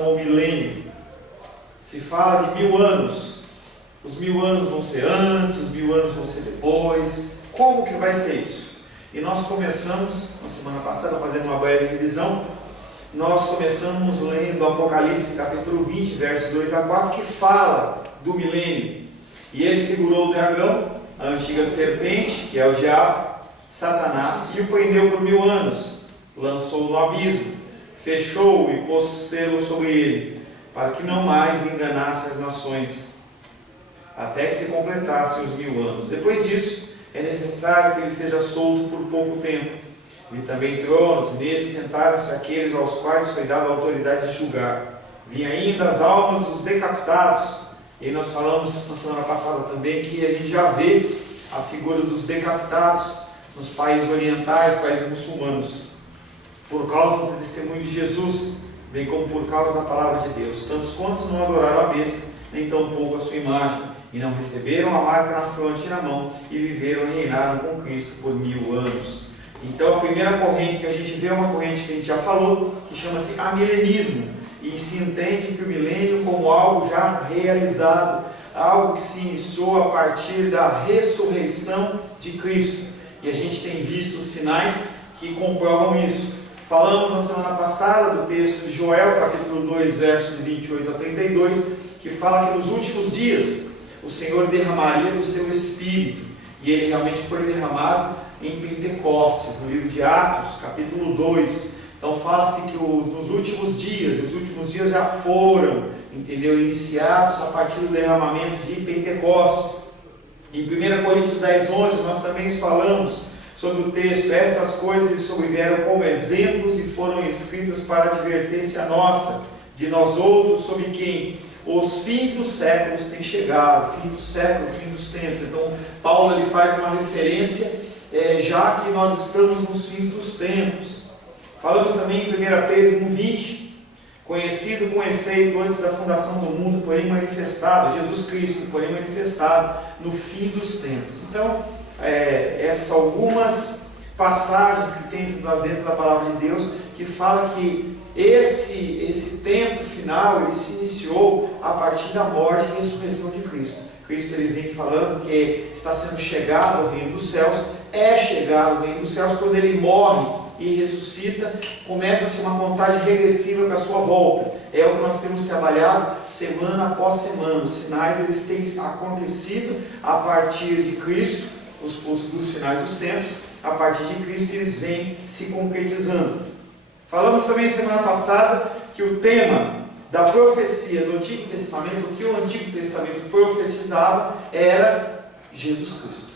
ao milênio. Se fala de 1000 anos. Os 1000 anos vão ser antes, os 1000 anos vão ser depois. Como que vai ser isso? E nós começamos, na semana passada, fazendo uma breve revisão, nós começamos lendo Apocalipse capítulo 20, versos 2 a 4, que fala do milênio. E ele segurou o dragão, a antiga serpente, que é o diabo, Satanás, e o prendeu por 1000 anos, lançou-o no abismo, fechou-o e pôs selo sobre ele, para que não mais enganasse as nações, até que se completassem os 1000 anos. Depois disso, é necessário que ele seja solto por pouco tempo. Vi também tronos, e nesses sentaram-se aqueles aos quais foi dada a autoridade de julgar. Vi ainda as almas dos decapitados. E nós falamos na semana passada também que a gente já vê a figura dos decapitados nos países orientais, países muçulmanos, por causa do testemunho de Jesus, bem como por causa da palavra de Deus. Tantos quantos não adoraram a besta, nem tampouco a sua imagem, e não receberam a marca na fronte e na mão, e viveram e reinaram com Cristo por 1000 anos. Então a primeira corrente que a gente vê é uma corrente que a gente já falou, que chama-se amilenismo, e se entende que o milênio como algo já realizado, algo que se iniciou a partir da ressurreição de Cristo. E a gente tem visto os sinais que comprovam isso. Falamos na semana passada do texto de Joel, capítulo 2, versos de 28 a 32, que fala que nos últimos dias o Senhor derramaria do seu Espírito, e ele realmente foi derramado em Pentecostes, no livro de Atos, capítulo 2. Então fala-se que nos últimos dias, os últimos dias já foram, iniciados a partir do derramamento de Pentecostes. Em 1 Coríntios 10, 11, nós também falamos sobre o texto: estas coisas lhes sobrevieram como exemplos e foram escritas para advertência nossa, de nós outros, sobre quem os fins dos séculos têm chegado, fim do século, fim dos tempos. Então Paulo ele faz uma referência, já que nós estamos nos fins dos tempos. Falamos também em 1 Pedro 1,20, conhecido com efeito antes da fundação do mundo, porém manifestado, Jesus Cristo, porém manifestado no fim dos tempos. Então, essas algumas passagens que tem dentro da palavra de Deus, que fala que esse tempo final, ele se iniciou a partir da morte e ressurreição de Cristo. Cristo ele vem falando que está sendo chegado ao reino dos céus, é chegado ao reino dos céus quando ele morre e ressuscita, começa-se uma contagem regressiva para a sua volta. É o que nós temos trabalhado semana após semana. Os sinais eles têm acontecido a partir de Cristo, dos finais dos tempos, a partir de Cristo eles vêm se concretizando. Falamos também semana passada que o tema da profecia do Antigo Testamento, o que o Antigo Testamento profetizava, era Jesus Cristo.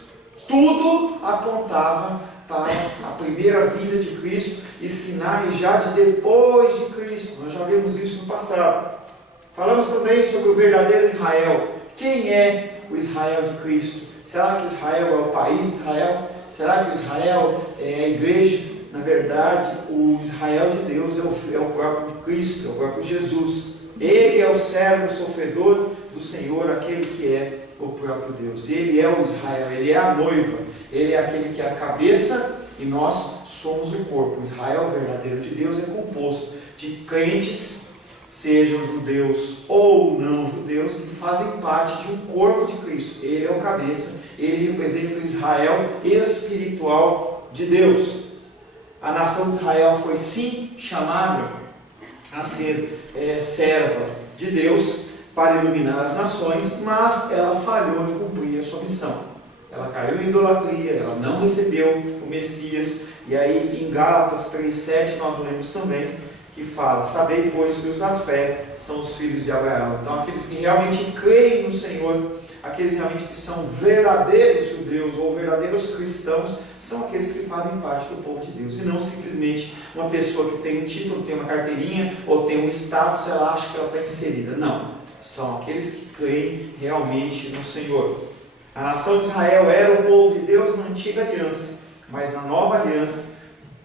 Tudo apontava para a primeira vinda de Cristo e sinais já de depois de Cristo. Nós já vimos isso no passado. Falamos também sobre o verdadeiro Israel. Quem é o Israel de Cristo? Será que Israel é o país de Israel? Será que o Israel é a igreja? Na verdade, o Israel de Deus é o próprio Cristo, é o próprio Jesus. Ele é o servo sofredor do Senhor, aquele que é o próprio Deus. Ele é o Israel, ele é a noiva, ele é aquele que é a cabeça e nós somos o corpo. O Israel verdadeiro de Deus é composto de crentes, sejam judeus ou não judeus, que fazem parte de um corpo de Cristo. Ele é o cabeça, ele representa o Israel espiritual de Deus. A nação de Israel foi sim chamada a ser serva de Deus para iluminar as nações, mas ela falhou em cumprir a sua missão. Ela caiu em idolatria, ela não recebeu o Messias. E aí em Gálatas 3,7 nós lemos também que fala: sabei, pois, que os da fé são os filhos de Abraão. Então aqueles que realmente creem no Senhor, aqueles realmente que são verdadeiros judeus ou verdadeiros cristãos, são aqueles que fazem parte do povo de Deus, e não simplesmente uma pessoa que tem um título, tem uma carteirinha ou tem um status, ela acha que ela está inserida. Não, são aqueles que creem realmente no Senhor. A nação de Israel era o povo de Deus na antiga aliança, mas na nova aliança,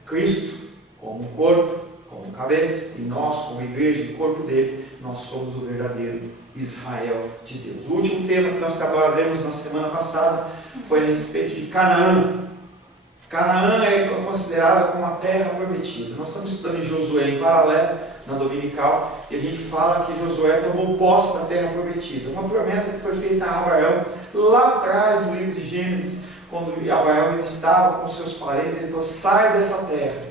Cristo como corpo, como cabeça, e nós como igreja do corpo dele, nós somos o verdadeiro Israel de Deus. O último tema que nós trabalhamos na semana passada foi a respeito de Canaã. Canaã é considerada como a terra prometida. Nós estamos estudando em Josué em paralelo, na dominical, e a gente fala que Josué tomou posse da terra prometida. Uma promessa que foi feita a Abraão lá atrás, no livro de Gênesis, quando Abraão estava com seus parentes, ele falou: sai dessa terra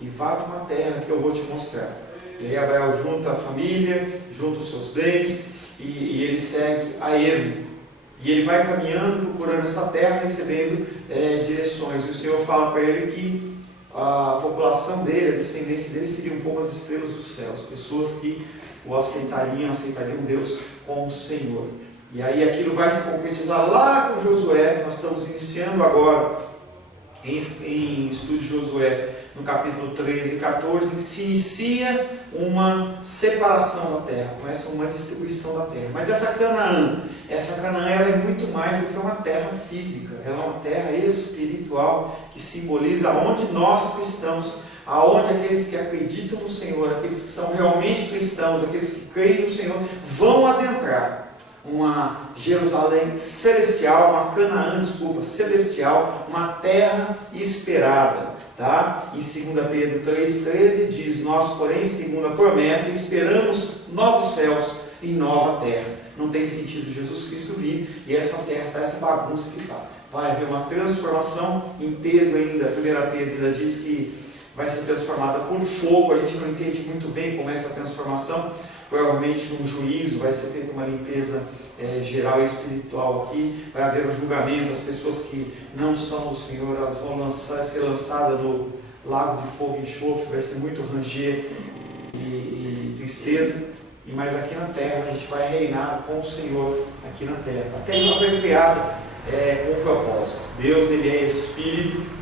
e vá para uma terra que eu vou te mostrar. E aí Abraão junta a família, junta os seus bens, e ele segue a ele. E ele vai caminhando, procurando essa terra, recebendo direções. E o Senhor fala para ele que a população dele, a descendência dele, seriam como as estrelas dos céus, pessoas que o aceitariam Deus como Senhor. E aí aquilo vai se concretizar lá com Josué. Nós estamos iniciando agora em estudo de Josué, no capítulo 13 e 14, em que se inicia uma separação da terra, começa uma distribuição da terra. Mas essa Canaã ela é muito mais do que uma terra física, ela é uma terra espiritual que simboliza onde nós cristãos, aonde aqueles que acreditam no Senhor, aqueles que são realmente cristãos, aqueles que creem no Senhor, vão adentrar uma Jerusalém celestial, uma Canaã, celestial, uma terra esperada. Tá? Em 2 Pedro 3,13 diz: nós, porém, segundo a promessa, esperamos novos céus e nova terra. Não tem sentido Jesus Cristo vir e essa terra está essa bagunça que está. Vai haver uma transformação. Em Pedro ainda, 1 Pedro ainda diz que vai ser transformada por fogo. A gente não entende muito bem como é essa transformação. Provavelmente num juízo vai ser feita uma limpeza geral e espiritual aqui. Vai haver um julgamento. As pessoas que não são do Senhor, elas vão ser lançadas no lago de fogo e enxofre. Vai ser muito ranger e tristeza. Mas aqui na terra a gente vai reinar com o Senhor aqui na terra. A terra foi criada com um propósito. Deus, Ele é Espírito.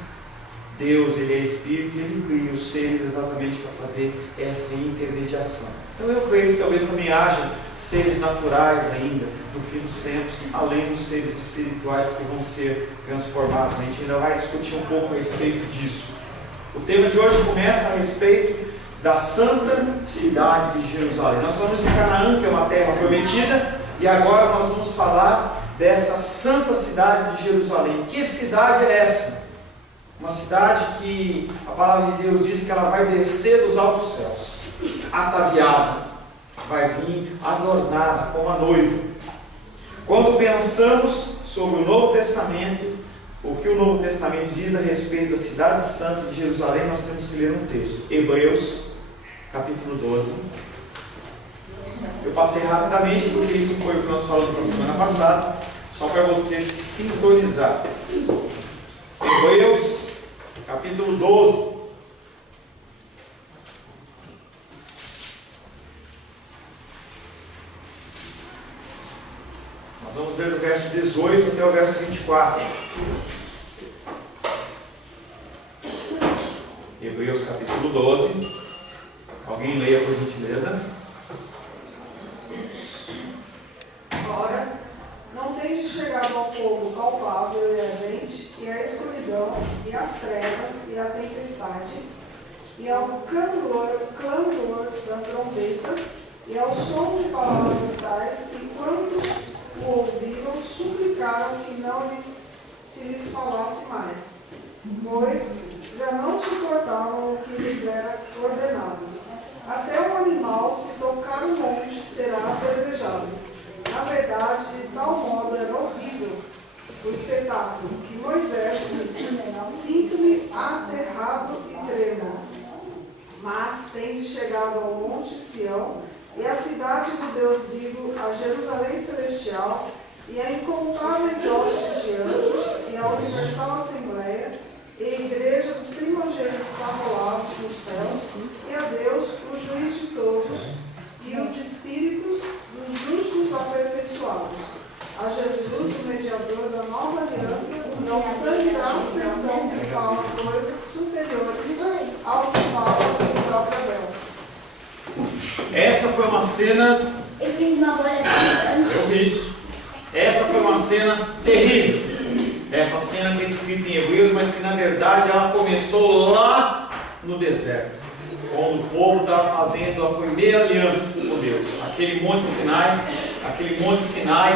Deus, Ele é Espírito, e Ele cria os seres exatamente para fazer essa intermediação. Então eu creio que talvez também haja seres naturais ainda no fim dos tempos, além dos seres espirituais que vão ser transformados. A gente ainda vai discutir um pouco a respeito disso. O tema de hoje começa a respeito da santa cidade de Jerusalém. Nós falamos de Canaã, que é uma terra prometida, e agora nós vamos falar dessa santa cidade de Jerusalém. Que cidade é essa? Uma cidade que a palavra de Deus diz que ela vai descer dos altos céus, ataviada, vai vir adornada como a noiva. Quando pensamos sobre o Novo Testamento, o que o Novo Testamento diz a respeito da cidade santa de Jerusalém, nós temos que ler um texto. Hebreus, capítulo 12. Eu passei rapidamente porque isso foi o que nós falamos na semana passada, só para você se sintonizar. Hebreus, capítulo 12. Nós vamos ver do verso 18 até o verso 24. Hebreus, capítulo 12. Alguém leia, por gentileza. Ora, não tens chegado ao fogo palpável e ardente, e à escuridão, e às trevas, e à tempestade, e ao clamor da trombeta, e ao som de palavras tais, e quantos o ouviram suplicaram que não se lhes falasse mais, pois já não suportavam o que lhes era ordenado. Até o animal, se tocar o monte, será apedrejado. Na verdade, de tal modo era horrível o espetáculo, que Moisés disse: sinto-me aterrado e tremo. Mas tende chegado ao monte Sião, e à cidade do Deus vivo, a Jerusalém celestial, e a incontáveis hostes de anjos, e a universal assembleia, e a igreja dos primogênitos arrolados nos céus, e a Deus, o juiz de todos, e os espíritos dos justos aperfeiçoados. A Jesus, o mediador da nova aliança, ao sangue da aspersão que fala coisas superiores ao que fala o próprio Abel. Essa foi uma cena. Eu fiz uma bola Eu vi. Essa foi uma cena terrível. Essa cena que é descrita em Hebreus, mas que na verdade ela começou lá no deserto, quando o povo estava fazendo a primeira aliança com Deus. Aquele monte Sinai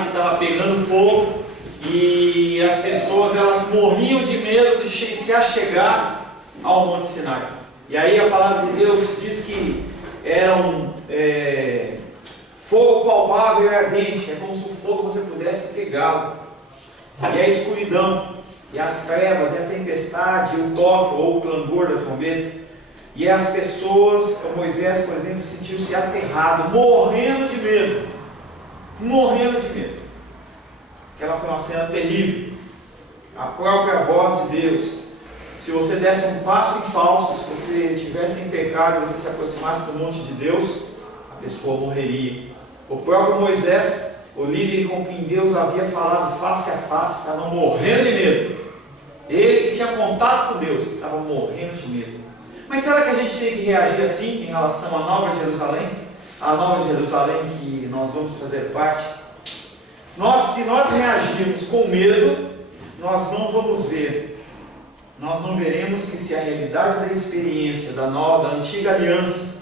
que estava pegando fogo, e E as pessoas, elas morriam de medo de se achegar ao Monte Sinai. E aí a palavra de Deus diz que era um fogo palpável e ardente. É como se o fogo você pudesse pegá-lo. E a escuridão, e as trevas, e a tempestade, e o toque ou o clangor da trombeta. E as pessoas, Moisés, por exemplo, sentiu-se aterrado, morrendo de medo. Morrendo de medo. Aquela foi uma cena terrível. A própria voz de Deus. Se você desse um passo em falso, se você estivesse em pecado e você se aproximasse do monte de Deus, a pessoa morreria. O próprio Moisés, o líder com quem Deus havia falado face a face, estava morrendo de medo. Ele que tinha contato com Deus, estava morrendo de medo. Mas será que a gente tem que reagir assim em relação à Nova Jerusalém? A Nova Jerusalém que nós vamos fazer parte? Se nós reagirmos com medo, nós não vamos ver. Nós não veremos que se a realidade da experiência da antiga aliança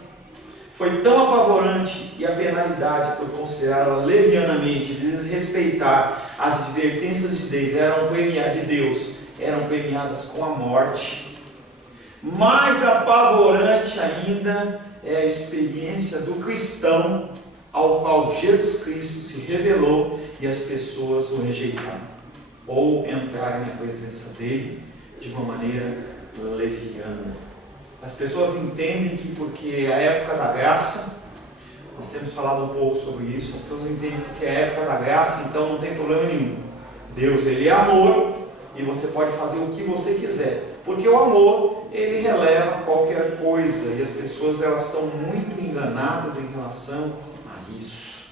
foi tão apavorante e a penalidade por considerá-la levianamente, desrespeitar as advertências de Deus eram premiadas com a morte. Mais apavorante ainda é a experiência do cristão ao qual Jesus Cristo se revelou e as pessoas o rejeitaram ou entraram na presença dele de uma maneira leviana. As pessoas entendem que porque a época da graça, nós temos falado um pouco sobre isso, as pessoas entendem que é a época da graça, então não tem problema nenhum. Deus, ele é amor e você pode fazer o que você quiser, porque o amor, ele releva qualquer coisa e as pessoas, elas estão muito enganadas em relação a isso.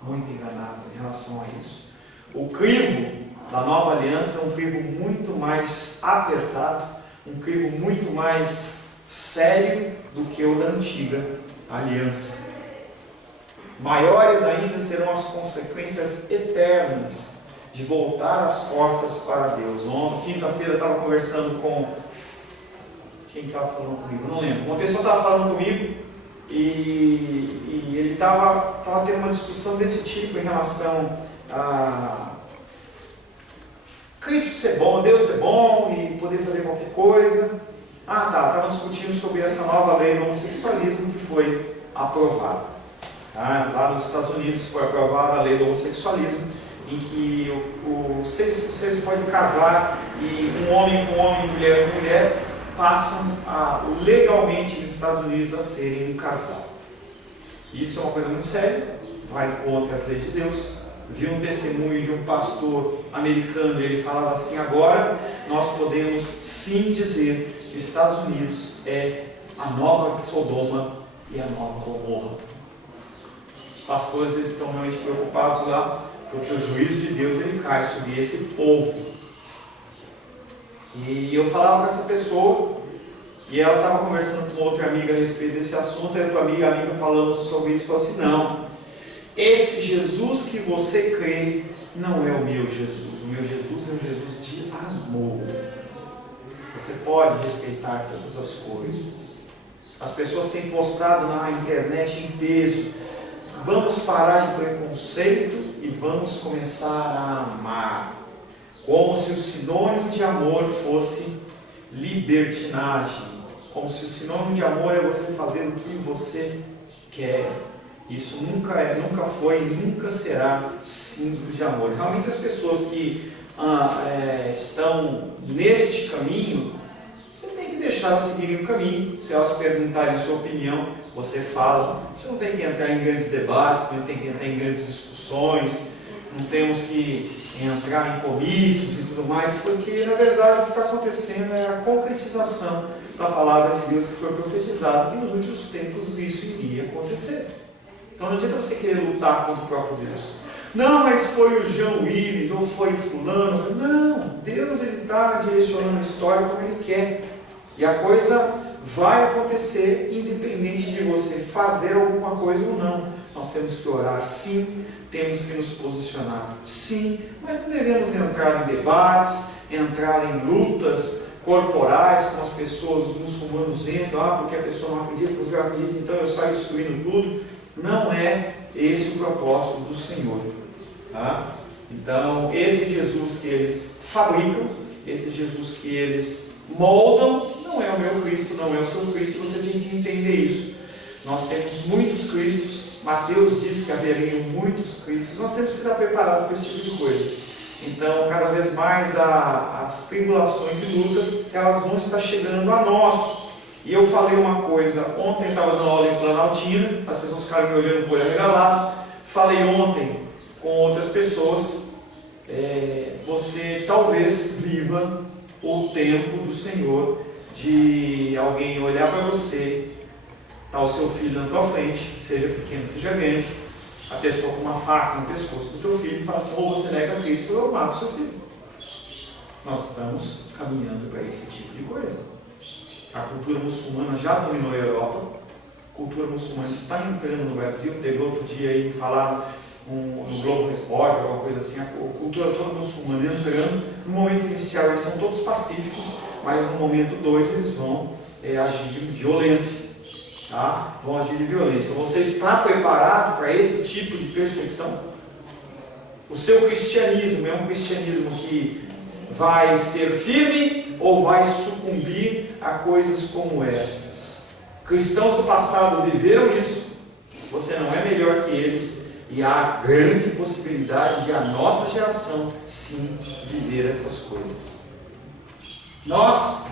Muito enganadas em relação a isso. O crivo da nova aliança é um crivo muito mais apertado, um crivo muito mais sério do que o da antiga aliança. Maiores ainda serão as consequências eternas de voltar as costas para Deus. Ontem, quinta-feira, eu estava conversando com... Quem estava falando comigo? Não lembro. Uma pessoa estava falando comigo e ele estava tendo uma discussão desse tipo em relação a Cristo ser bom, Deus ser bom e poder fazer qualquer coisa. Estava discutindo sobre essa nova lei do homossexualismo que foi aprovada. Lá nos Estados Unidos foi aprovada a lei do homossexualismo, em que vocês podem casar e um homem com homem, mulher com mulher, passam legalmente nos Estados Unidos a serem um casal. Isso é uma coisa muito séria, vai contra as leis de Deus. Vi um testemunho de um pastor americano, e ele falava assim: agora nós podemos sim dizer que os Estados Unidos é a nova Sodoma e a nova Gomorra. Os pastores, eles estão realmente preocupados lá, porque o juízo de Deus, ele cai sobre esse povo. E eu falava com essa pessoa, e ela estava conversando com outra amiga a respeito desse assunto, e a amiga falando sobre isso, falou assim: não, esse Jesus que você crê não é o meu Jesus. O meu Jesus é um Jesus de amor. Você pode respeitar todas as coisas. As pessoas têm postado na internet em peso: vamos parar de preconceito e vamos começar a amar. Como se o sinônimo de amor fosse libertinagem. Como se o sinônimo de amor é você fazer o que você quer. Isso nunca foi e nunca será símbolo de amor. Realmente as pessoas que estão neste caminho, você tem que deixar elas seguirem o caminho. Se elas perguntarem a sua opinião, você fala. Você não tem que entrar em grandes debates, não tem que entrar em grandes discussões, não temos que entrar em comícios e tudo mais, porque na verdade o que está acontecendo é a concretização da palavra de Deus que foi profetizada, que nos últimos tempos isso iria acontecer. Então não adianta você querer lutar contra o próprio Deus. Não, mas foi o Jean Willis, ou foi fulano. Não, Deus está direcionando a história como Ele quer. E a coisa vai acontecer independente de você fazer alguma coisa ou não. Nós temos que orar sim, temos que nos posicionar sim, mas não devemos entrar em debates, entrar em lutas corporais, como as pessoas, os muçulmanos entram, porque a pessoa não acredita, porque eu acredito, então eu saio destruindo tudo. Não é esse o propósito do Senhor. Tá? Então, esse Jesus que eles fabricam, esse Jesus que eles moldam, não é o meu Cristo, não é o seu Cristo. Você tem que entender isso. Nós temos muitos Cristos. Mateus diz que haveriam muitos Cristos. Nós temos que estar preparados para esse tipo de coisa. Então, cada vez mais as tribulações e lutas, elas vão estar chegando a nós. E eu falei uma coisa, ontem estava dando aula em Planaltina, as pessoas ficaram me olhando por arregalado. Falei ontem com outras pessoas, você talvez viva o tempo do Senhor de alguém olhar para você, está o seu filho na tua frente, seja pequeno, seja grande, a pessoa com uma faca no pescoço do teu filho e fala assim, ou você nega Cristo ou eu mato o seu filho. Nós estamos caminhando para esse tipo de coisa. A cultura muçulmana já dominou a Europa, a cultura muçulmana está entrando no Brasil. Teve outro dia aí me falaram no Globo Repórter, alguma coisa assim, a cultura toda muçulmana entrando. No momento inicial eles são todos pacíficos, mas no momento 2 eles vão agir de violência. Tá? Vão agir de violência. Você está preparado para esse tipo de perseguição? O seu cristianismo é um cristianismo que vai ser firme ou vai sucumbir a coisas como estas? Cristãos do passado viveram isso. Você não é melhor que eles. E há grande possibilidade de a nossa geração sim viver essas coisas. Nós,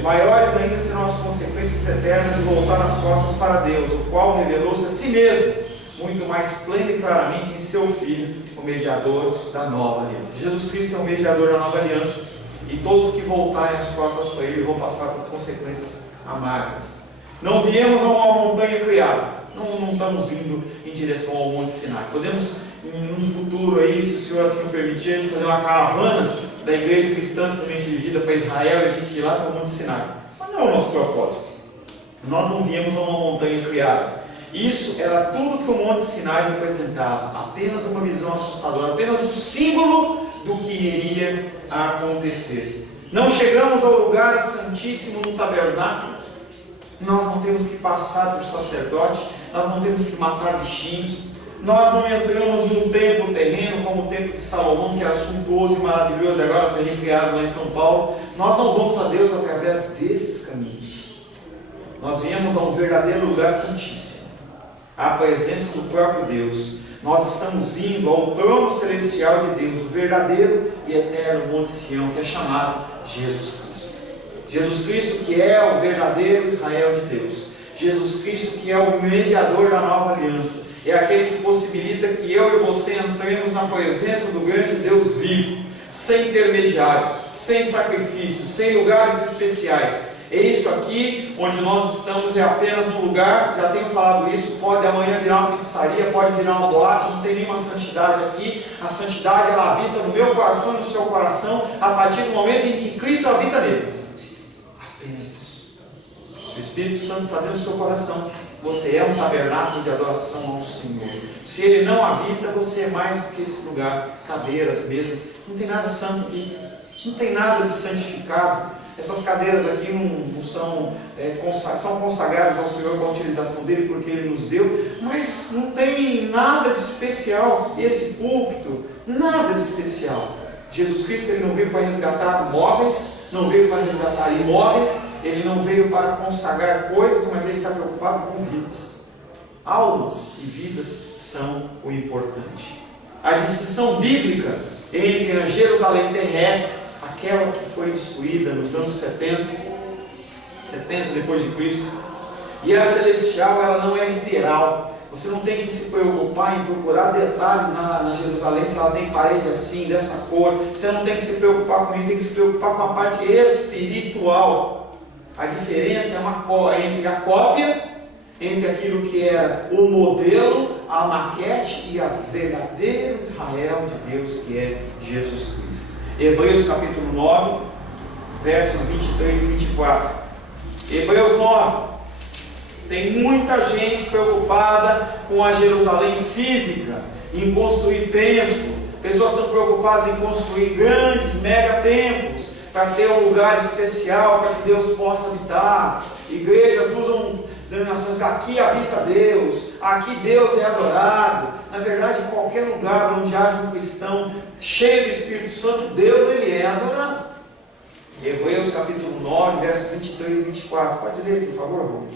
maiores ainda serão as consequências eternas de voltar as costas para Deus, o qual revelou-se a si mesmo, muito mais pleno e claramente em seu Filho, o mediador da nova aliança. Jesus Cristo é o mediador da nova aliança, e todos que voltarem as costas para Ele vão passar por consequências amargas. Não viemos a uma montanha criada, não estamos indo em direção ao Monte Sinai. Podemos, em um futuro aí, se o Senhor assim o permitir, a gente fazer uma caravana da igreja cristã semente dividida para Israel e a gente ir lá para o Monte Sinai. Mas não é o nosso propósito. Nós não viemos a uma montanha criada. Isso era tudo que o Monte Sinai representava, apenas uma visão assustadora, apenas um símbolo do que iria acontecer. Não chegamos ao lugar santíssimo no tabernáculo. Nós não temos que passar por sacerdote, nós não temos que matar bichinhos, nós não entramos num templo terreno como o templo de Salomão, que era suntuoso e maravilhoso, e agora foi recriado lá em São Paulo. Nós não vamos a Deus através desses caminhos. Nós viemos a um verdadeiro lugar santíssimo, à presença do próprio Deus. Nós estamos indo ao trono celestial de Deus, o verdadeiro e eterno Monte Sião, que é chamado Jesus Cristo. Jesus Cristo que é o verdadeiro Israel de Deus. Jesus Cristo que é o mediador da nova aliança. É aquele que possibilita que eu e você entremos na presença do grande Deus vivo, sem intermediários, sem sacrifícios, sem lugares especiais. É isso aqui onde nós estamos, é apenas um lugar, já tenho falado isso, pode amanhã virar uma pizzaria, pode virar uma boate, não tem nenhuma santidade aqui. A santidade ela habita no meu coração e no seu coração a partir do momento em que Cristo habita nele. Apenas isso. Se o Espírito Santo está dentro do seu coração, você é um tabernáculo de adoração ao Senhor. Se Ele não habita, você é mais do que esse lugar, cadeiras, mesas, não tem nada santo aqui, não tem nada de santificado. Essas cadeiras aqui não são, são consagradas ao Senhor com a utilização dele, porque Ele nos deu, mas não tem nada de especial. Esse púlpito, nada de especial. Jesus Cristo Ele não veio para resgatar móveis, não veio para resgatar imóveis, Ele não veio para consagrar coisas, mas Ele está preocupado com vidas. Almas e vidas são o importante. A distinção bíblica entre a Jerusalém terrestre, aquela que foi destruída nos anos 70 depois de Cristo, e a celestial, ela não é literal. Você não tem que se preocupar em procurar detalhes na Jerusalém, se ela tem parede assim, dessa cor. Você não tem que se preocupar com isso, tem que se preocupar com a parte espiritual. A diferença é entre a cópia, entre aquilo que era o modelo, a maquete e a verdadeiro Israel de Deus, que é Jesus Cristo. Hebreus capítulo 9, versos 23 e 24. Hebreus 9. Tem muita gente preocupada com a Jerusalém física, em construir templo. Pessoas estão preocupadas em construir grandes mega templos, para ter um lugar especial, para que Deus possa habitar. Igrejas usam denominações, aqui habita Deus, aqui Deus é adorado. Na verdade, em qualquer lugar onde haja um cristão cheio do Espírito Santo, Deus ele é adorado. Hebreus capítulo 9, versos 23 e 24. Pode ler, por favor, Rubens.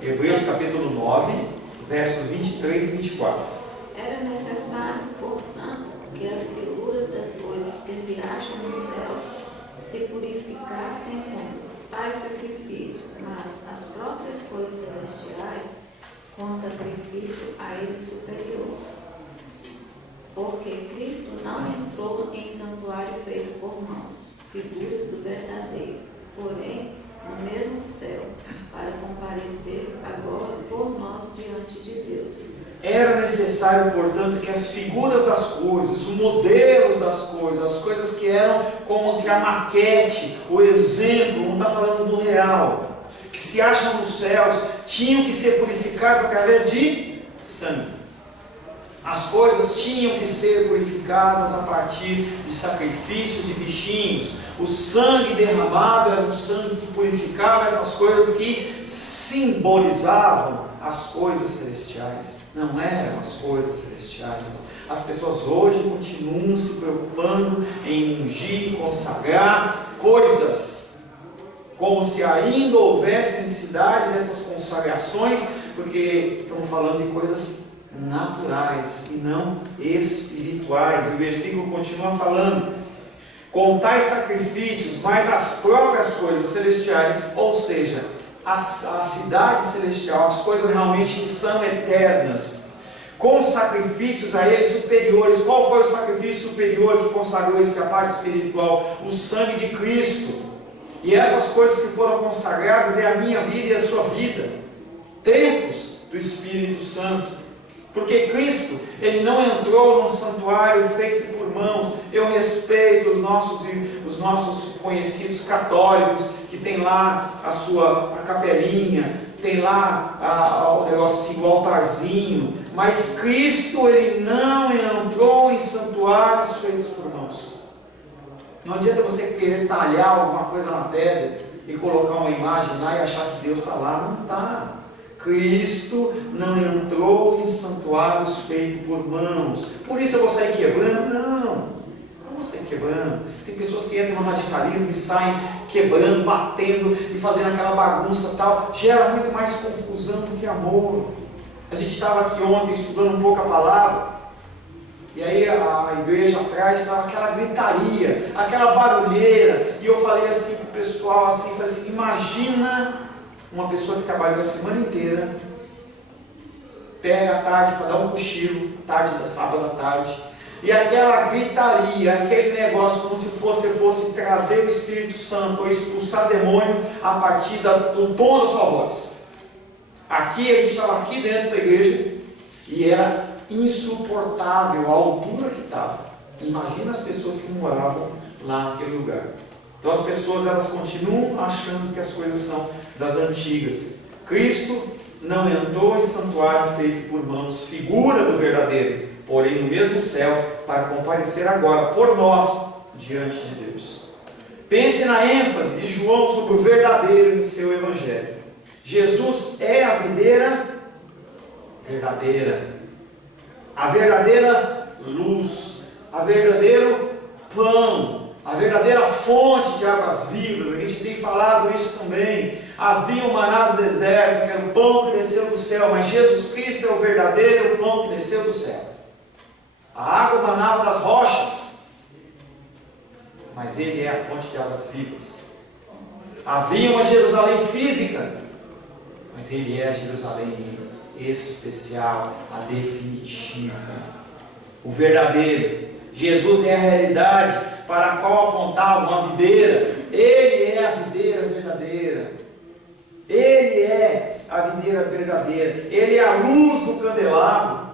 Hebreus capítulo 9, versos 23 e 24. Era necessário, portanto, que as figuras das coisas que se acham nos céus se purificassem com tais sacrifícios, mas as próprias coisas celestiais com sacrifício a eles superiores. Porque Cristo não entrou em santuário feito por mãos, figuras do verdadeiro, porém no mesmo céu, para comparecer agora por nós diante de Deus. Era necessário, portanto, que as figuras das coisas, os modelos das coisas, as coisas que eram como que a maquete, o exemplo, não está falando do real, que se acham nos céus, tinham que ser purificadas através de sangue. As coisas tinham que ser purificadas a partir de sacrifícios de bichinhos. O sangue derramado era um sangue que purificava essas coisas que simbolizavam as coisas celestiais. Não eram as coisas celestiais. As pessoas hoje continuam se preocupando em ungir, consagrar coisas, como se ainda houvesse necessidade dessas consagrações, porque estamos falando de coisas naturais e não espirituais. O versículo continua falando: com tais sacrifícios, mas as próprias coisas celestiais, ou seja, a cidade celestial, as coisas realmente que são eternas, com sacrifícios a eles superiores. Qual foi o sacrifício superior que consagrou essa parte espiritual? O sangue de Cristo. E essas coisas que foram consagradas é a minha vida e a sua vida, templos do Espírito Santo. Porque Cristo, Ele não entrou num santuário feito por mãos. Eu respeito os nossos conhecidos católicos, que tem lá a capelinha, tem lá o negocinho, o altarzinho. Mas Cristo, Ele não entrou em santuários feitos por mãos. Não adianta você querer talhar alguma coisa na pedra e colocar uma imagem lá e achar que Deus está lá. Não está. Cristo não entrou em santuários feitos por mãos. Por isso eu vou sair quebrando? Não vou sair quebrando. Tem pessoas que entram no radicalismo e saem quebrando, batendo e fazendo aquela bagunça tal. Gera muito mais confusão do que amor. A gente estava aqui ontem estudando um pouco a palavra, e aí a igreja atrás estava aquela gritaria, aquela barulheira, e eu falei assim para o pessoal, falei assim, imagina uma pessoa que trabalha a semana inteira, pega a tarde para dar um cochilo, tarde da sábado à tarde, e aquela gritaria, aquele negócio como se fosse trazer o Espírito Santo ou expulsar demônio a partir do tom da sua voz. Aqui a gente estava aqui dentro da igreja e era insuportável a altura que estava. Imagina as pessoas que moravam lá naquele lugar. Então as pessoas elas continuam achando que as coisas são das antigas. Cristo não entrou em santuário feito por mãos, figura do verdadeiro, porém no mesmo céu, para comparecer agora por nós diante de Deus. Pense na ênfase de João sobre o verdadeiro em seu evangelho. Jesus é a videira verdadeira, a verdadeira luz, a verdadeiro pão, a verdadeira fonte de águas vivas. A gente tem falado isso também. Havia um maná do deserto, que era o pão que desceu do céu, mas Jesus Cristo é o verdadeiro pão que desceu do céu. A água manava das rochas, mas Ele é a fonte de águas vivas. Havia uma Jerusalém física, mas Ele é a Jerusalém especial, a definitiva, o verdadeiro. Jesus é a realidade para a qual apontava uma videira. Ele é a videira verdadeira. Ele é a videira verdadeira. Ele é a luz do candelabro,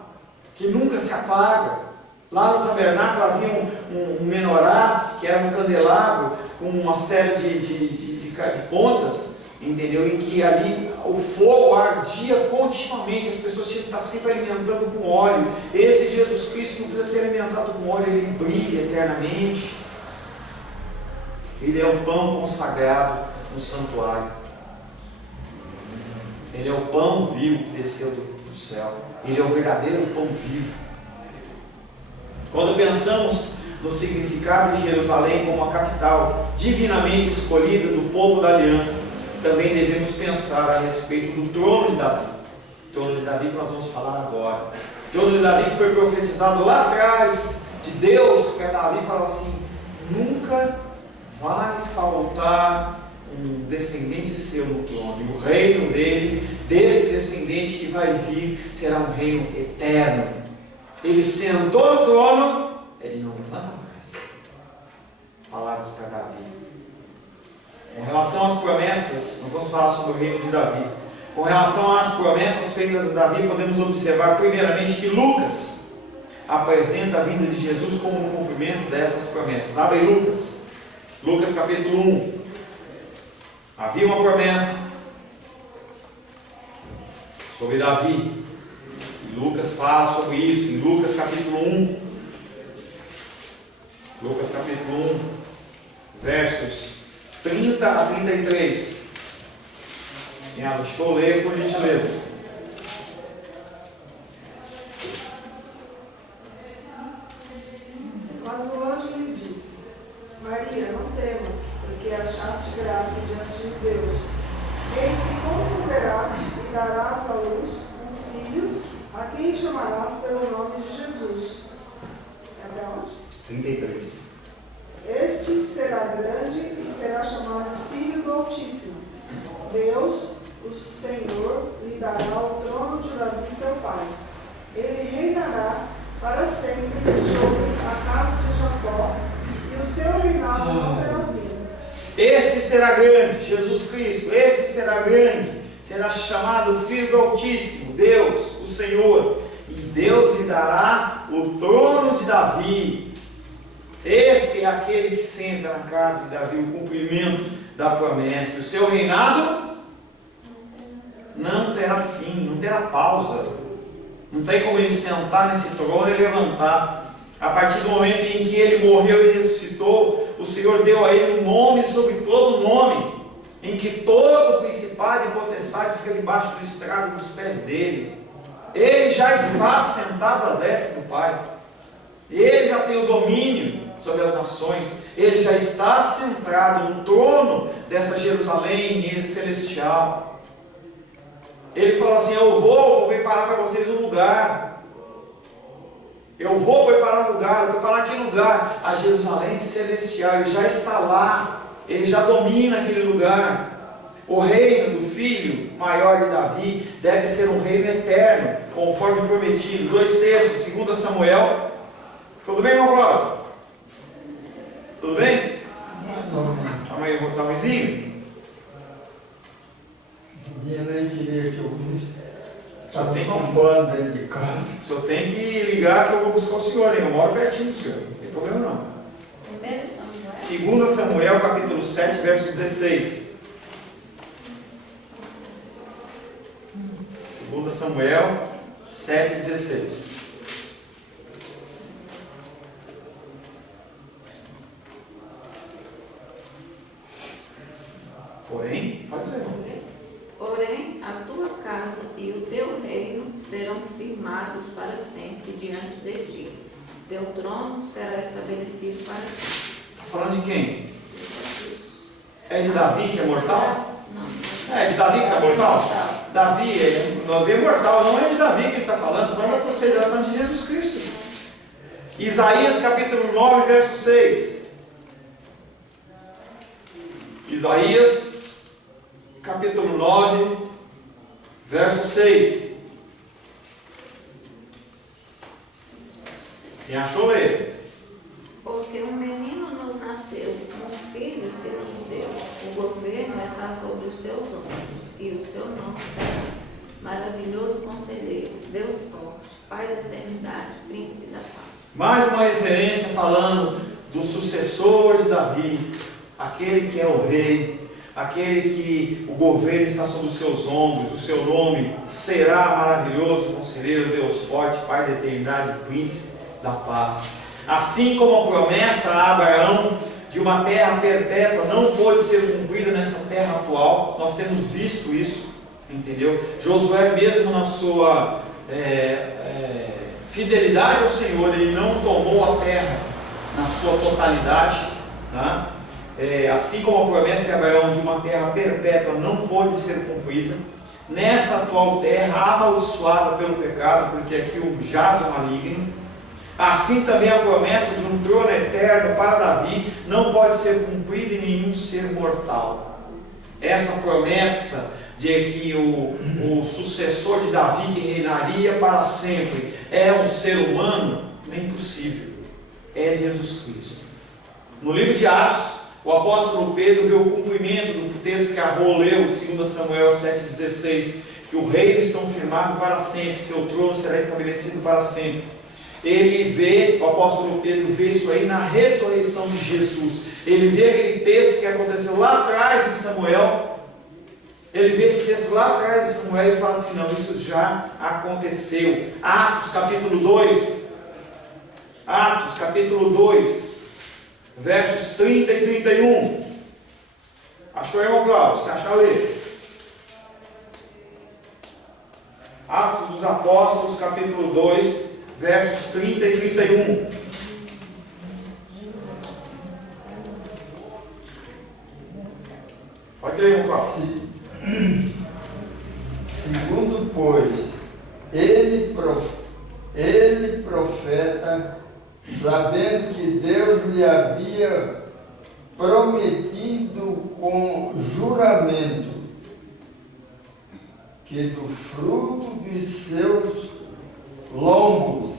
que nunca se apaga. Lá no tabernáculo havia um menorá, que era um candelabro com uma série de pontas, entendeu? Em que ali o fogo ardia continuamente, as pessoas tinham que estar sempre alimentando com óleo. Esse Jesus Cristo não precisa ser alimentado com óleo, ele brilha eternamente. Ele é o pão consagrado no santuário. Ele é o pão vivo que desceu do céu. Ele é o verdadeiro pão vivo. Quando pensamos no significado de Jerusalém como a capital divinamente escolhida do povo da aliança, também devemos pensar a respeito do trono de Davi. O trono de Davi que nós vamos falar agora. O trono de Davi que foi profetizado lá atrás de Deus, que Davi falava assim: nunca vai faltar um descendente seu no trono. E o reino dele, desse descendente que vai vir, será um reino eterno. Ele sentou no trono, ele não levanta mais. Palavras para Davi. Com relação às promessas, nós vamos falar sobre o reino de Davi. Com relação às promessas feitas a Davi, podemos observar primeiramente que Lucas apresenta a vinda de Jesus como um cumprimento dessas promessas. Abre Lucas. Lucas capítulo 1. Havia uma promessa sobre Davi. E Lucas fala sobre isso em Lucas capítulo 1. Lucas capítulo 1, versos 30 a 33. Deixa eu ler por gentileza. Mas o anjo lhe disse: Maria, não temas, porque achaste graça diante de Deus. Eis que conceberás e darás à luz um filho, a quem chamarás pelo nome de Jesus. Até onde? 33. Este será grande e será chamado Filho do Altíssimo. Deus, o Senhor, lhe dará o trono de Davi, seu pai. Ele reinará para sempre sobre a casa de Jacó, e o seu reinado não terá fim. Este será grande, Jesus Cristo, este será grande, será chamado Filho do Altíssimo, Deus, o Senhor, e Deus lhe dará o trono de Davi. Esse é aquele que senta na casa de Davi, o cumprimento da promessa. O seu reinado não terá fim, não terá pausa. Não tem como ele sentar nesse trono e levantar. A partir do momento em que ele morreu e ressuscitou, o Senhor deu a ele um nome sobre todo nome, em que todo principado e potestade fica debaixo do estrado dos pés dele. Ele já está sentado à destra do Pai. Ele já tem o domínio sobre as nações. Ele já está centrado no trono dessa Jerusalém celestial. Ele fala assim: eu vou preparar para vocês um lugar. Eu vou preparar um lugar. Vou preparar que lugar? A Jerusalém celestial. Ele já está lá. Ele já domina aquele lugar. O reino do filho maior de Davi deve ser um reino eterno, conforme prometido. 2 textos, 2 Samuel. Tudo bem, irmão Cláudio? Tudo bem? Amanhã eu vou dar um vizinho. Só tem que dentro de casa. Só tem que ligar que eu vou buscar o senhor, hein? Eu moro pertinho do senhor, não tem problema não. 2 Samuel capítulo 7, verso 16. 2 Samuel 7, 16. Porém, pode ler. Porém, a tua casa e o teu reino serão firmados para sempre diante de ti. Teu trono será estabelecido para sempre. Está falando de quem? É de Davi que é mortal? Não. É de Davi que é mortal? Davi é mortal, não é de Davi que ele está falando, mas da posteridade, está falando de Jesus Cristo. Isaías capítulo 9, verso 6. Isaías capítulo 9, verso 6. Quem achou, lê. Porque um menino nos nasceu, um filho se nos deu. O governo está sobre os seus ombros, e o seu nome será Maravilhoso Conselheiro, Deus Forte, Pai da Eternidade, Príncipe da Paz. Mais uma referência falando do sucessor de Davi, aquele que é o rei, aquele que o governo está sobre os seus ombros. O seu nome será Maravilhoso Conselheiro, Deus Forte, Pai da Eternidade, Príncipe da Paz. Assim como a promessa a Abraão de uma terra perpétua não pôde ser cumprida nessa terra atual, nós temos visto isso. Entendeu? Josué, mesmo na sua fidelidade ao Senhor, ele não tomou a terra na sua totalidade, tá? Assim como a promessa de Abraão de uma terra perpétua não pôde ser cumprida, nessa atual terra amaldiçoada pelo pecado, porque aqui o jaz o maligno, assim também a promessa de um trono eterno para Davi não pode ser cumprida em nenhum ser mortal. Essa promessa de que o sucessor de Davi, que reinaria para sempre, é um ser humano, nem possível. É Jesus Cristo. No livro de Atos, o apóstolo Pedro vê o cumprimento do texto que Arro leu, 2 Samuel 7,16, que o reino está firmado para sempre, seu trono será estabelecido para sempre. Ele vê, o apóstolo Pedro vê isso aí na ressurreição de Jesus. Ele vê aquele texto que aconteceu lá atrás em Samuel. Ele vê esse texto lá atrás de Samuel e fala assim: não, isso já aconteceu. Atos capítulo 2, versos 30 e 31. Achou, irmão Cláudio? Você acha, ler? Atos dos Apóstolos capítulo 2, versos 30 e 31. Pode ler, irmão Cláudio. Segundo, pois, ele profeta, sabendo que Deus lhe havia prometido com juramento que do fruto dos seus lombos,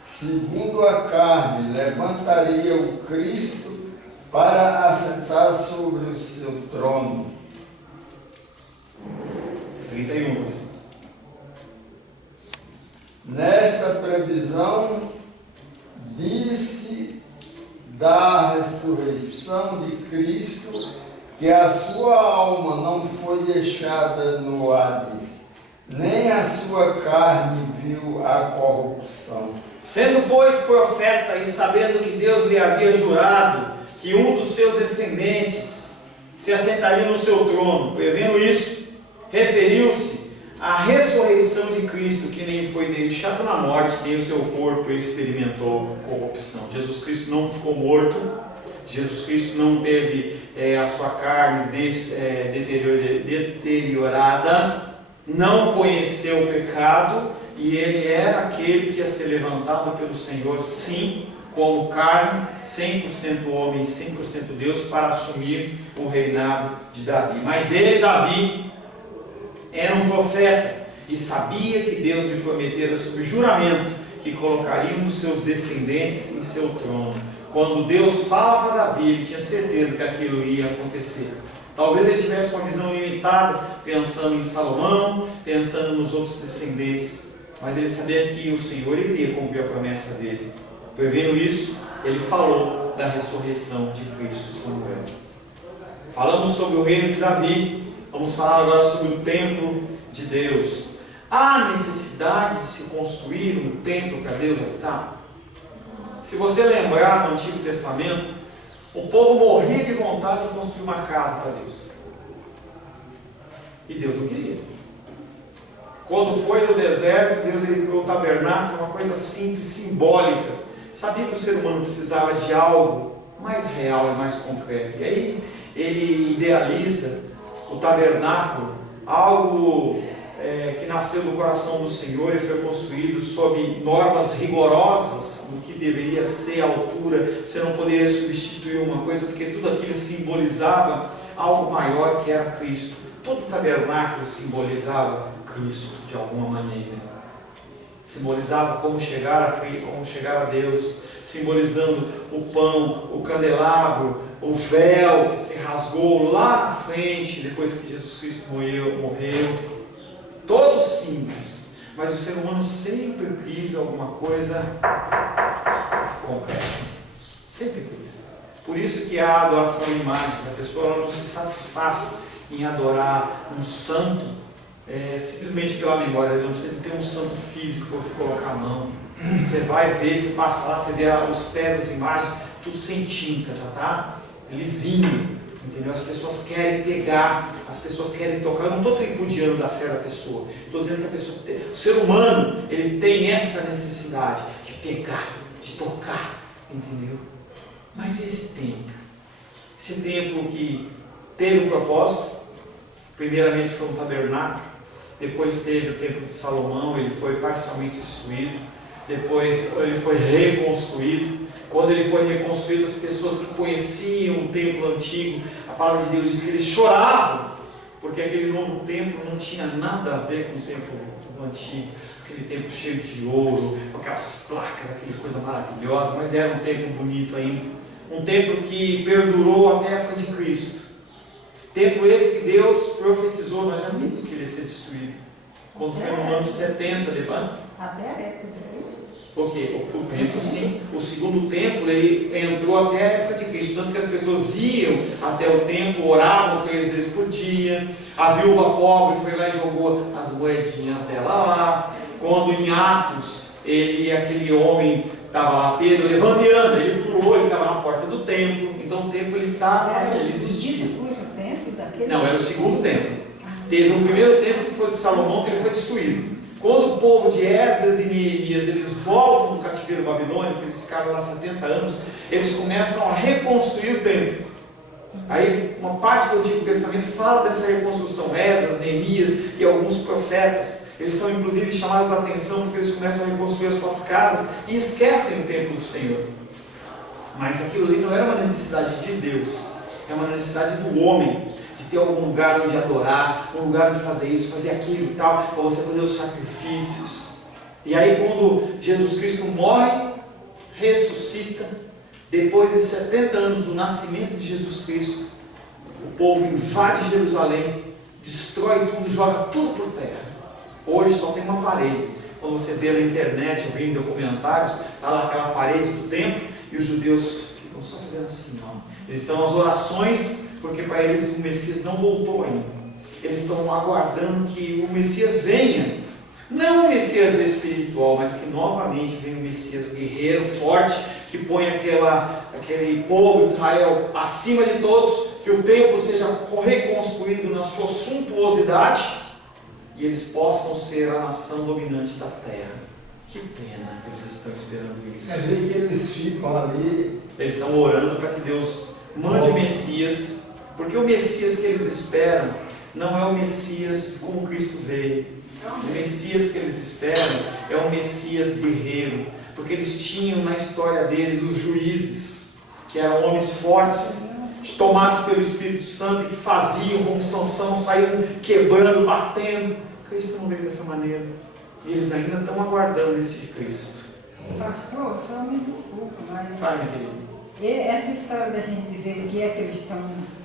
segundo a carne, levantaria o Cristo para assentar sobre o seu trono. 31. Nesta previsão, disse da ressurreição de Cristo que a sua alma não foi deixada no Hades, nem a sua carne viu a corrupção. Sendo, pois, profeta e sabendo que Deus lhe havia jurado que um dos seus descendentes se assentaria no seu trono, prevendo isso, referiu-se à ressurreição de Cristo, que nem foi deixado na morte, nem o seu corpo experimentou corrupção. Jesus Cristo não ficou morto, Jesus Cristo não teve a sua carne deteriorada, não conheceu o pecado, e ele era aquele que ia ser levantado pelo Senhor, sim, como carne, 100% homem e 100% Deus, para assumir o reinado de Davi. Mas ele, Davi, era um profeta e sabia que Deus lhe prometera sob juramento que colocaria um dos seus descendentes em seu trono. Quando Deus fala para Davi, ele tinha certeza que aquilo ia acontecer. Talvez ele tivesse uma visão limitada, pensando em Salomão, pensando nos outros descendentes, mas ele sabia que o Senhor iria cumprir a promessa dele. Prevendo isso, ele falou da ressurreição de Cristo, Samuel. Falamos sobre o reino de Davi. Vamos falar agora sobre o templo de Deus. Há necessidade de se construir um templo para Deus habitar? Se você lembrar no Antigo Testamento, o povo morria de vontade de construir uma casa para Deus. E Deus não queria. Quando foi no deserto, Deus criou o tabernáculo, uma coisa simples, simbólica. Sabia que o ser humano precisava de algo mais real e mais concreto. E aí ele idealiza o tabernáculo, algo que nasceu do coração do Senhor e foi construído sob normas rigorosas do que deveria ser a altura. Você não poderia substituir uma coisa, porque tudo aquilo simbolizava algo maior, que era Cristo. Todo tabernáculo simbolizava Cristo de alguma maneira. Simbolizava como chegar a Deus, simbolizando o pão, o candelabro, o véu que se rasgou lá na frente, depois que Jesus Cristo morreu. Todos simples, mas o ser humano sempre quis alguma coisa concreta. Sempre quis. Por isso que há adoração em imagem. A pessoa não se satisfaz em adorar um santo simplesmente pela memória. Não precisa ter um santo físico para você colocar a mão. Você vai ver, você passa lá, você vê os pés das imagens, tudo sem tinta, já está lisinho. Entendeu? As pessoas querem pegar, as pessoas querem tocar. Eu não estou tripudiando da fé da pessoa. Estou dizendo que a pessoa, o ser humano, ele tem essa necessidade de pegar, de tocar, entendeu? Mas esse templo que teve um propósito, primeiramente foi um tabernáculo, depois teve o templo de Salomão, ele foi parcialmente destruído, depois ele foi reconstruído. Quando ele foi reconstruído, as pessoas que conheciam o templo antigo, a palavra de Deus diz que eles choravam, porque aquele novo templo não tinha nada a ver com o templo antigo, aquele templo cheio de ouro, com aquelas placas, aquela coisa maravilhosa, mas era um templo bonito ainda, um templo que perdurou até a época de Cristo. Templo esse que Deus profetizou, nós já vimos que ele ia ser destruído, quando foi no ano 70 de ano. Até a época de Cristo? Porque o templo, sim, o segundo templo, ele entrou até a época de Cristo, tanto que as pessoas iam até o templo, oravam 3 vezes por dia, a viúva pobre foi lá e jogou as moedinhas dela lá. Quando em Atos, aquele homem estava lá, Pedro, levanta e anda, ele pulou, ele estava na porta do templo, então o templo ele existia. Não, era o segundo templo. Teve o primeiro templo que foi de Salomão, que ele foi destruído. Quando o povo de Esdras e Neemias, eles voltam do cativeiro babilônico, eles ficaram lá 70 anos, eles começam a reconstruir o templo. Aí uma parte do Antigo Testamento fala dessa reconstrução, Esdras, Neemias e alguns profetas. Eles são inclusive chamados a atenção porque eles começam a reconstruir as suas casas e esquecem o templo do Senhor. Mas aquilo ali não era uma necessidade de Deus, é uma necessidade do homem. Ter algum lugar onde adorar, um lugar onde fazer isso, fazer aquilo e tal, para você fazer os sacrifícios. E aí quando Jesus Cristo morre, ressuscita, depois de 70 anos do nascimento de Jesus Cristo, o povo invade Jerusalém, destrói tudo, joga tudo por terra. Hoje só tem uma parede. Quando você vê na internet, ou vê em documentários, está lá aquela parede do templo, e os judeus ficam só fazendo assim, ó. Eles estão às orações, porque para eles o Messias não voltou ainda. Eles estão aguardando que o Messias venha. Não o Messias espiritual, mas que novamente venha o Messias guerreiro, forte, que põe aquele povo de Israel acima de todos, que o templo seja reconstruído na sua suntuosidade, e eles possam ser a nação dominante da terra. Que pena que eles estão esperando isso. Quer dizer que eles ficam ali. Eles estão orando para que Deus mande o Messias, porque o Messias que eles esperam não é o Messias como Cristo veio. O Messias que eles esperam é um Messias guerreiro, porque eles tinham na história deles os juízes, que eram homens fortes, tomados pelo Espírito Santo, que faziam como Sansão, saíam quebrando, batendo. Cristo não veio dessa maneira, e eles ainda estão aguardando esse Cristo. Pastor, só me desculpa, mas Vai, minha querida. essa história da gente dizer que é que eles estão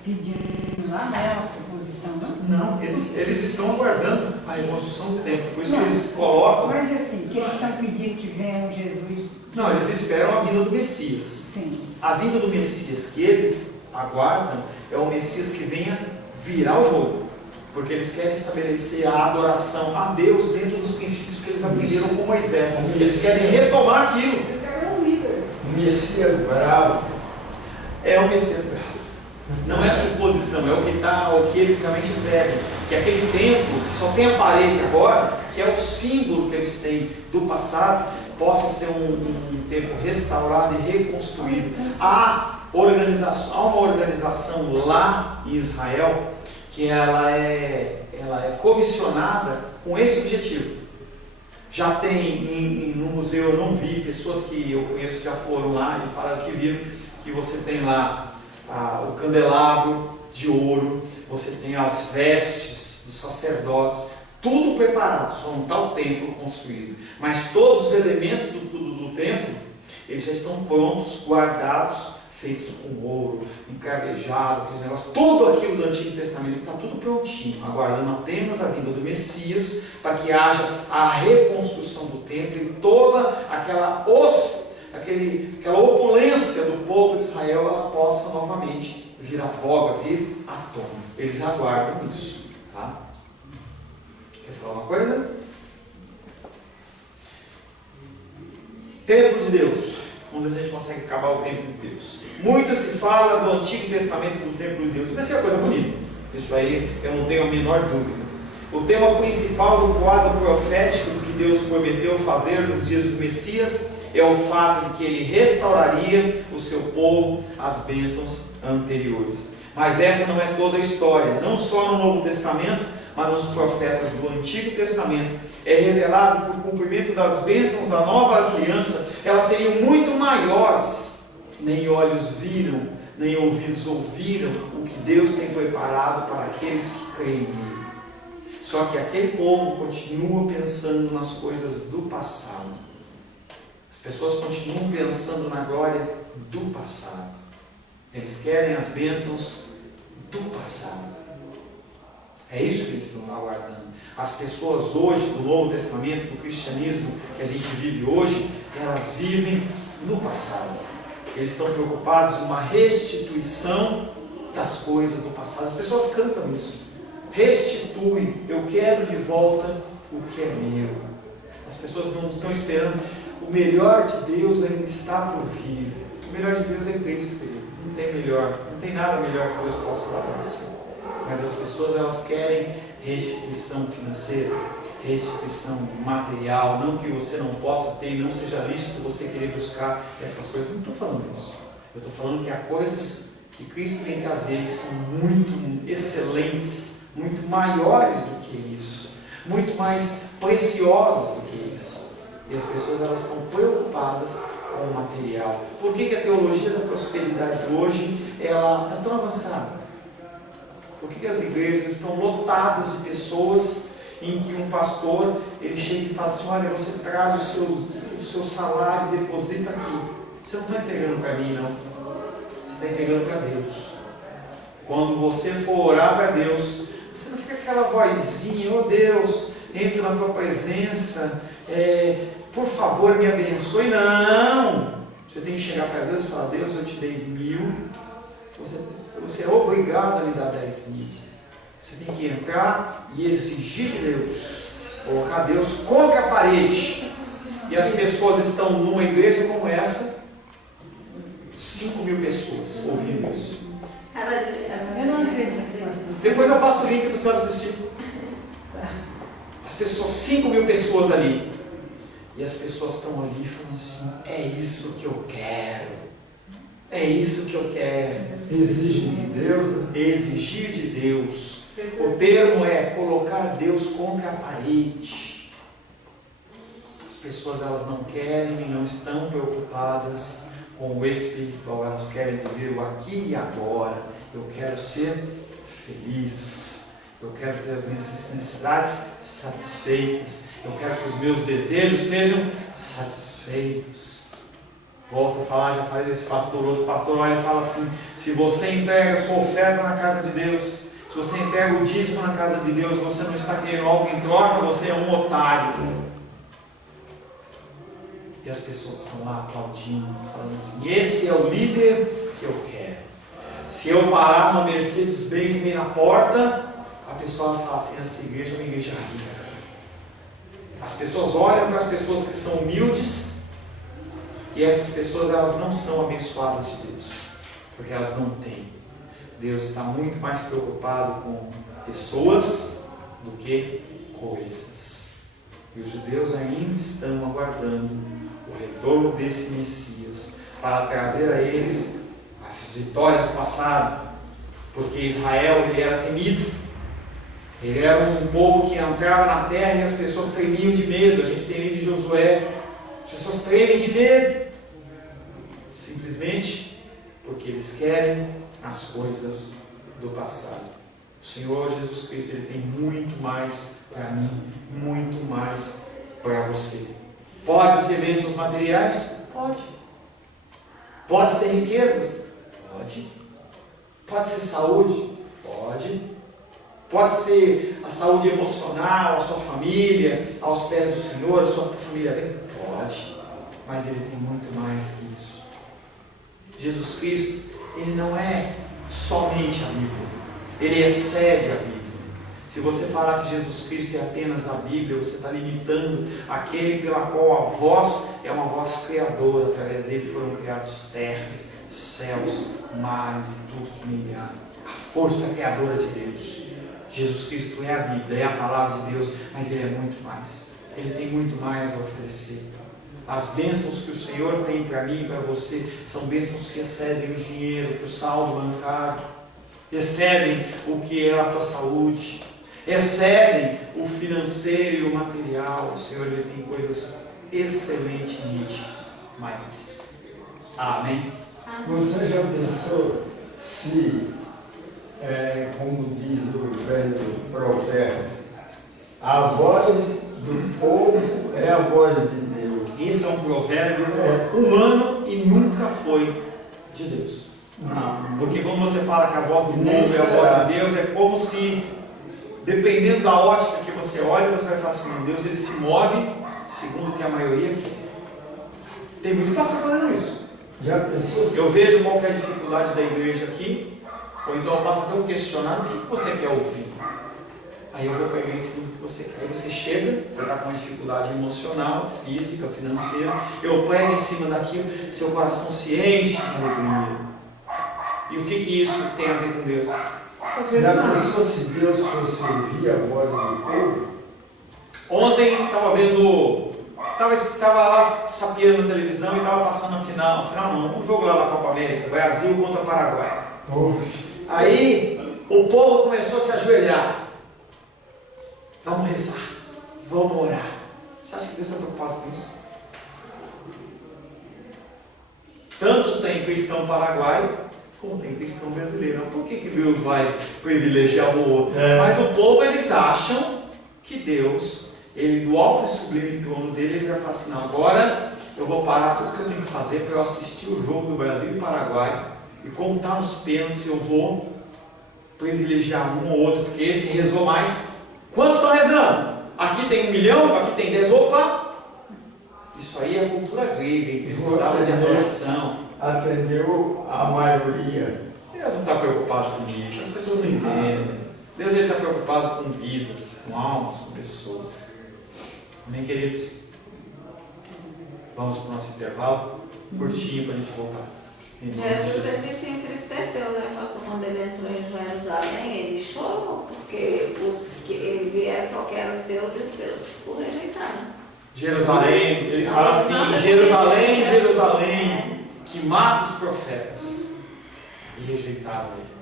pedindo lá não é uma suposição, não? Não, eles estão aguardando a reconstrução do templo, por isso Não, que eles colocam. Mas assim, que eles estão pedindo que venha um Jesus. Não, eles esperam a vinda do Messias. Sim. A vinda do Messias que eles aguardam é o Messias que venha virar o jogo, porque eles querem estabelecer a adoração a Deus dentro dos princípios que eles aprenderam com Moisés. Eles querem retomar aquilo. Eles querem um líder. O Messias bravo. É o Messias bravo. Não é suposição, é o que eles realmente pregam. Que aquele templo, que só tem a parede agora, que é o símbolo que eles têm do passado, possa ser um templo restaurado e reconstruído. Há uma organização lá em Israel que ela é comissionada com esse objetivo. Já tem no museu, eu não vi, pessoas que eu conheço já foram lá e falaram que viram, que você tem lá o candelabro de ouro, você tem as vestes dos sacerdotes, tudo preparado, só não está o templo construído, mas todos os elementos do templo, eles já estão prontos, guardados, feitos com ouro, encarvejado, aqueles negócios, tudo aquilo do Antigo Testamento está tudo prontinho, aguardando apenas a vinda do Messias, para que haja a reconstrução do templo e toda aquela opulência do povo de Israel, ela possa novamente vir à voga, vir à tona. Eles aguardam isso, tá? Quer falar uma coisa? Templo de Deus. Vamos ver se a gente consegue acabar o templo de Deus. Muito se fala do Antigo Testamento do templo de Deus. Vai ser uma coisa bonita. Isso aí eu não tenho a menor dúvida. O tema principal do quadro profético do que Deus prometeu fazer nos dias do Messias é o fato de que ele restauraria o seu povo às bênçãos anteriores. Mas essa não é toda a história. Não só no Novo Testamento, mas nos profetas do Antigo Testamento é revelado que o cumprimento das bênçãos da nova aliança, elas seriam muito maiores. Nem olhos viram, nem ouvidos ouviram o que Deus tem preparado para aqueles que creem nele. Só que aquele povo continua pensando nas coisas do passado. As pessoas continuam pensando na glória do passado. Eles querem as bênçãos do passado. É isso que eles estão aguardando. As pessoas hoje, do Novo Testamento, do cristianismo que a gente vive hoje, elas vivem no passado. Eles estão preocupados em uma restituição das coisas do passado. As pessoas cantam isso. Restitui, eu quero de volta o que é meu. As pessoas não estão esperando. O melhor de Deus ainda está por vir. O melhor de Deus é Cristo, filho. Não tem melhor, não tem nada melhor que Deus possa dar para você. Mas as pessoas, elas querem restituição financeira, restituição material. Não que você não possa ter, não seja lícito você querer buscar essas coisas. Não estou falando isso. Eu estou falando que há coisas que Cristo vem trazer que são muito excelentes, muito maiores do que isso, muito mais preciosas do que isso. E as pessoas, elas estão preocupadas com o material. Por que a teologia da prosperidade hoje ela está tão avançada? Por que as igrejas estão lotadas de pessoas em que um pastor ele chega e fala assim: olha, você traz o seu salário e deposita aqui. Você não está entregando para mim, não. Você está entregando para Deus. Quando você for orar para Deus, você não fica aquela vozinha: oh Deus, entro na tua presença, por favor me abençoe. Não! Você tem que chegar para Deus e falar: Deus, eu te dei 1.000, você é obrigado a me dar 10.000. Você tem que entrar e exigir de Deus, colocar Deus contra a parede. E as pessoas estão numa igreja como essa, 5.000 pessoas ouvindo isso. Eu não acredito. Depois eu passo o link para a senhora assistir. As pessoas, 5.000 pessoas ali. E as pessoas estão ali falando assim: é isso que eu quero. É isso que eu quero. Exigir de Deus. Exigir de Deus. O termo é colocar Deus contra a parede. As pessoas, elas não querem e não estão preocupadas com o espiritual. Elas querem viver o aqui e agora. Eu quero ser feliz. Eu quero ter as minhas necessidades satisfeitas. Eu quero que os meus desejos sejam satisfeitos. Volto a falar, já falei desse pastor. Outro pastor olha e fala assim: se você entrega a sua oferta na casa de Deus, se você entrega o dízimo na casa de Deus, você não está querendo algo em troca, você é um otário. E as pessoas estão lá aplaudindo, falando assim: esse é o líder que eu quero. Se eu parar uma Mercedes-Benz bem na porta, a pessoa vai falar assim: essa igreja é uma igreja rica. As pessoas olham para as pessoas que são humildes, e essas pessoas, elas não são abençoadas de Deus, porque elas não têm. Deus está muito mais preocupado com pessoas do que coisas. E os judeus ainda estão aguardando o retorno desse Messias para trazer a eles as vitórias do passado, porque Israel, ele era temido. Ele era um povo que entrava na terra e as pessoas tremiam de medo. A gente tem lido em Josué: as pessoas tremem de medo, simplesmente porque eles querem as coisas do passado. O Senhor Jesus Cristo, ele tem muito mais para mim, muito mais para você. Pode ser bênçãos materiais? Pode. Pode ser riquezas? Pode. Pode ser saúde? Pode. Pode ser a saúde emocional, a sua família, aos pés do Senhor, a sua família bem? Pode. Mas ele tem muito mais que isso. Jesus Cristo, ele não é somente a Bíblia. Ele excede a Bíblia. Se você falar que Jesus Cristo é apenas a Bíblia, você está limitando aquele pela qual a voz é uma voz criadora. Através dele foram criados terras, céus, mares e tudo que nele há. A força criadora de Deus. Jesus Cristo é a Bíblia, é a palavra de Deus, mas Ele é muito mais. Ele tem muito mais a oferecer. As bênçãos que o Senhor tem para mim e para você são bênçãos que excedem o dinheiro, o saldo bancário, excedem o que é a tua saúde, excedem o financeiro e o material. O Senhor, Ele tem coisas excelentemente maiores. Amém? Você já pensou se, como diz o velho provérbio, a voz do povo é a voz de Deus? Isso é um provérbio humano e nunca foi de Deus. Não. Porque quando você fala que a voz do povo é a voz de Deus, é como se, dependendo da ótica que você olha, você vai falar assim: meu Deus, ele se move segundo o que a maioria quer. Tem muito pastor fazendo isso. Já pensou se... Eu vejo qualquer dificuldade da igreja aqui, ou então eu passo até um questionário: o que você quer ouvir? Aí eu vou pegar em cima do que você quer. Aí você chega, você está com uma dificuldade emocional, física, financeira. Eu pego em cima daquilo, seu coração se enche de alegria. E o que isso tem a ver com Deus? Às vezes Já nada. pensou se Deus fosse ouvir a voz do povo? Ontem estava lá sapeando a televisão e estava passando um jogo lá na Copa América, Brasil contra Paraguai. Aí o povo começou a se ajoelhar. Vamos rezar, vamos orar. Você acha que Deus está preocupado com isso? Tanto tem cristão paraguaio, como tem cristão brasileiro. Por que Deus vai privilegiar o outro? Mas o povo, eles acham que Deus, Ele do alto e sublime trono dele, ele vai falar assim: não, agora eu vou parar tudo que eu tenho que fazer para eu assistir o jogo do Brasil e Paraguai, e como está nos pênaltis, eu vou privilegiar um ou outro, porque esse rezou mais. Quantos estão rezando? Aqui tem 1 milhão, aqui tem 10. Opa! Isso aí é cultura grega, hein? Precisava de adoração. Atendeu a maioria. Deus não está preocupado com isso, as pessoas não entendem. Deus está preocupado com vidas, com almas, com pessoas. Amém, queridos? Vamos para o nosso intervalo, curtinho para a gente voltar. Jesus, ele se entristeceu, né, pastor? Quando ele entrou em Jerusalém, ele chorou, porque os que ele vieram porque eram seus e os seus o rejeitaram. Jerusalém, ele fala assim: Jerusalém, Jerusalém, que mata os profetas, e rejeitaram ele.